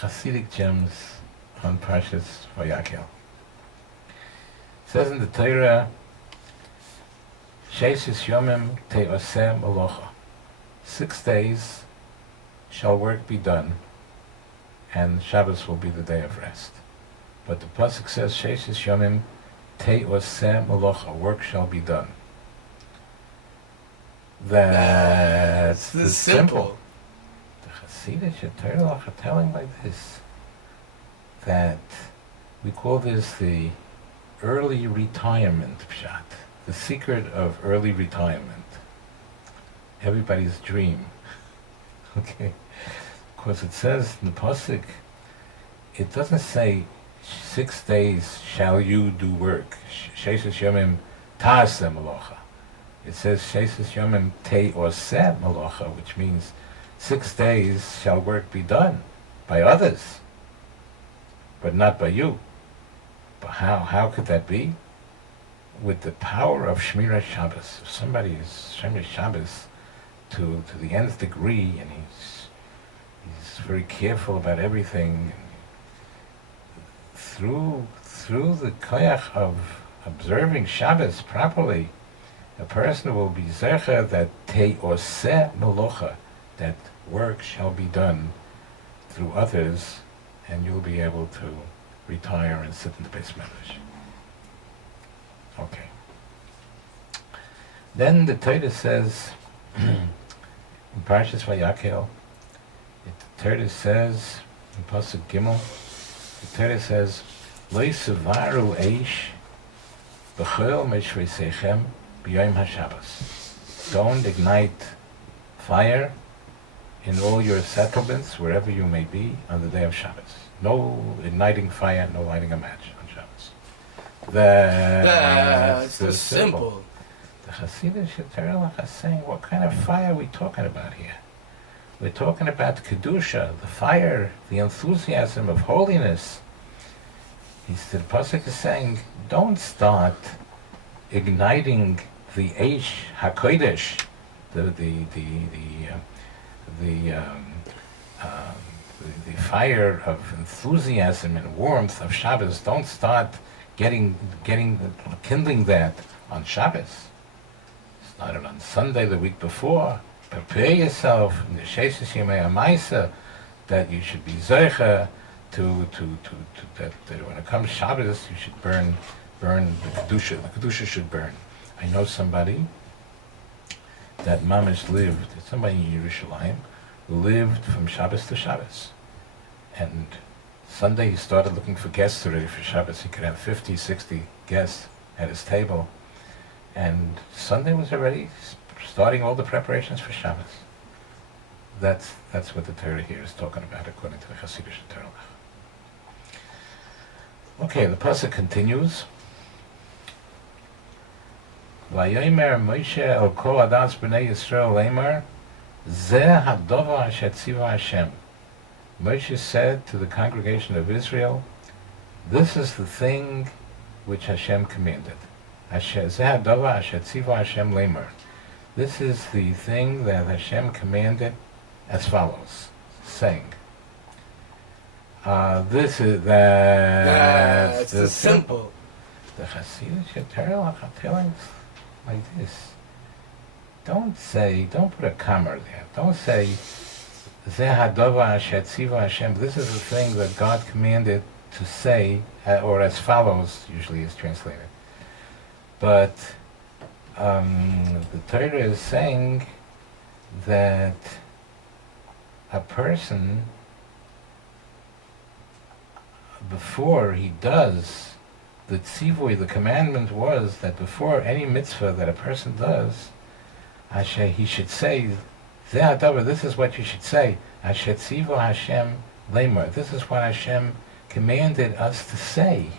Chassidic gems on Parshas Vaykhel. It says in the Torah, Sheishis Yomim Te'oseh Malocha. 6 days shall work be done, and Shabbos will be the day of rest. But the pasuk says, Sheishis Yomim Te'oseh Malocha. Work shall be done. That's the simple. The Chassidic Torah are telling like this, that we call this the early retirement pshat, the secret of early retirement. Everybody's dream. Okay? Because it says in the pasuk, it doesn't say 6 days shall you do work. Sheishis Yomim Ta'aseh Malocha. It says Sheishis Yomim Te'oseh Malocha, which means 6 days shall work be done by others, but not by you. But how could that be? With the power of Shmiras Shabbos. If somebody is Shmiras Shabbos to the nth degree, and he's very careful about everything, through the koyach of observing Shabbos properly, a person will be zecher that te'oseh melocha, that work shall be done through others, and you'll be able to retire and sit in the base medrash. Okay. Then the Torah says in Parshas Vaykhel, the Torah says in Pasuk Gimel, the Torah says, Lo yisevaru eish b'chol meshveiseichem b'yom haShabbos. Don't ignite fire in all your settlements, wherever you may be, on the day of Shabbos. No igniting fire, no lighting a match on Shabbos. That's the simple. The Chassidic Torah is saying, what kind of fire are we talking about here? We're talking about Kedusha, the fire, the enthusiasm of holiness. The pasuk is saying, don't start igniting the Eish HaKodesh, the fire of enthusiasm and warmth of Shabbos. Don't start kindling that on Shabbos. Start it on Sunday the week before. Prepare yourself in the Sheishis Yemei HaMaisa that you should be zeicha to that when it comes Shabbos you should burn the Kedusha. The Kedusha should burn. I know somebody that mamish lived, somebody in Yerushalayim, lived from Shabbos to Shabbos. And Sunday he started looking for guests already for Shabbos. He could have 50, 60 guests at his table. And Sunday was already starting all the preparations for Shabbos. That's what the Torah here is talking about, according to the Chassidic Torah. Okay, the pasuk continues. Vayomer Moshe el kol adas b'nei Yisrael leimar, zeh hadovar asher tziva Hashem. Moshe said to the congregation of Israel, this is the thing which Hashem commanded. Zeh hadovar asher tziva Hashem leimar. This is the thing that Hashem commanded as follows, saying. That's the simple. The Chassidic Torah are telling like this. Don't put a comma there. Don't say, Zeh hadovar asher tziva Hashem. This is the thing that God commanded to say, or as follows, usually is translated. But the Torah is saying that a person, before he does the tzivui, the commandment was that before any mitzvah that a person does, he should say, Zeh hadavar, this is what you should say, Asher tzivu Hashem lemar. This is what Hashem commanded us to say.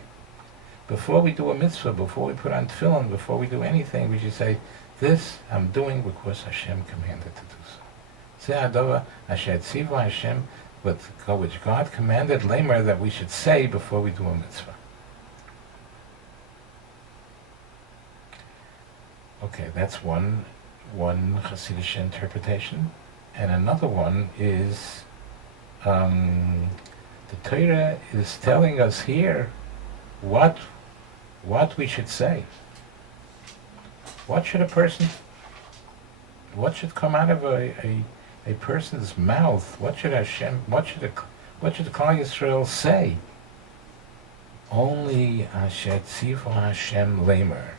Before we do a mitzvah, before we put on tefillin, before we do anything, we should say, this I'm doing because Hashem commanded to do so. Zeh hadavar Asher tzivu Hashem, which God commanded lemar that we should say before we do a mitzvah. Okay, that's one Chassidic interpretation, and another one is The Torah is telling us here what we should say. What should come out of a person's mouth? What should the Klal Yisrael say? Only Asher Tzivu Hashem Lamer.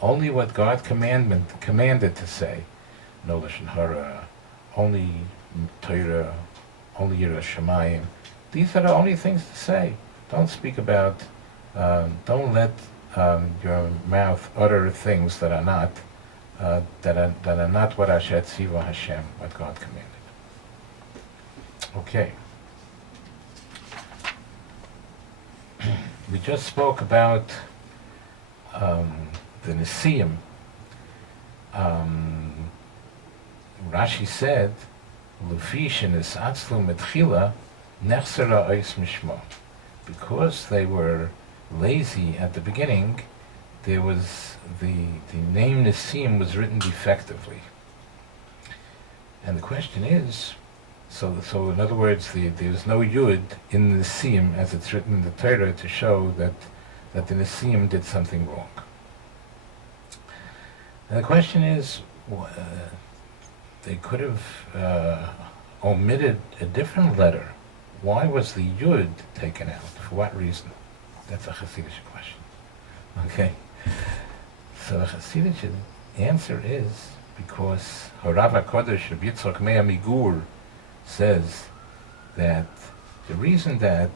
Only what God commanded to say. No Lashon Hara, only Torah, only Yiras Shamayim. These are the only things to say. Don't speak about, don't let your mouth utter things that are not what Asher Tzivu Hashem, what God commanded. Okay. We just spoke about the Nesiim. Rashi said, "Lufish is atzlu metchila nechsera ois mishmo." Because they were lazy at the beginning, there was the name Nesiim was written defectively. And the question is, so in other words, there's no yud in the Nesiim as it's written in the Torah to show that the Nesiim did something wrong. And the question is, they could have omitted a different letter. Why was the yud taken out? For what reason? That's a Chassidic question. Okay? So the Chassidic answer is because Harav HaKodesh Rabbi Yitzchak Meir Migur says that the reason that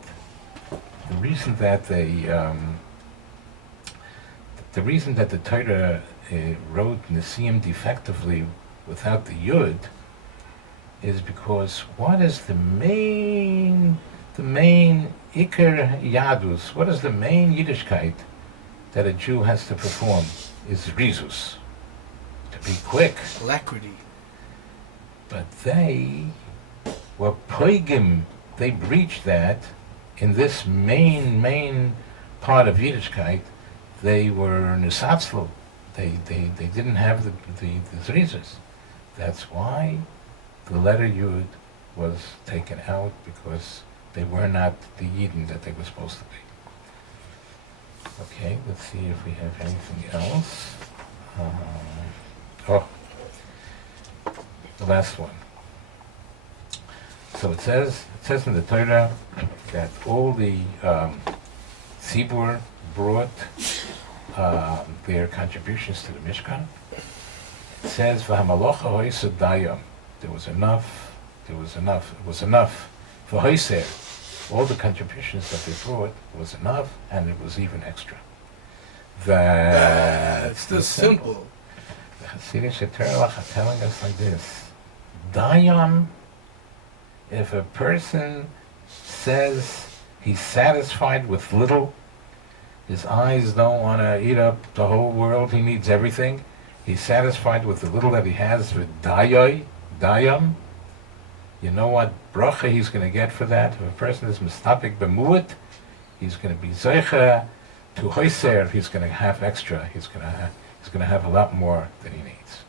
the Torah wrote Nesiim defectively without the Yud is because what is the main Iker Yadus, what is the main Yiddishkeit that a Jew has to perform is Rizus, to be quick. Alacrity. But they were poigim, they breached that in this main part of Yiddishkeit. They were nisatzlu. They didn't have the zrizas. That's why the letter Yud was taken out, because they were not the Yidden that they were supposed to be. Okay, let's see if we have anything else. The last one. So it says in the Torah that all the Tzibur brought their contributions to the Mishkan. It says, "V'hamalocha hoysed dayam." There was enough. It was enough for hoyser. All the contributions that they brought was enough, and it was even extra. That's the simple. The Chassidic Torah are telling us like this: Dayam. If a person says he's satisfied with little, his eyes don't want to eat up the whole world, he needs everything, he's satisfied with the little that he has with dayam, you know what bracha he's going to get for that? If a person is mistapik b'mu'at, he's going to be zoicha to hoyser, he's going to have extra, he's going to have a lot more than he needs.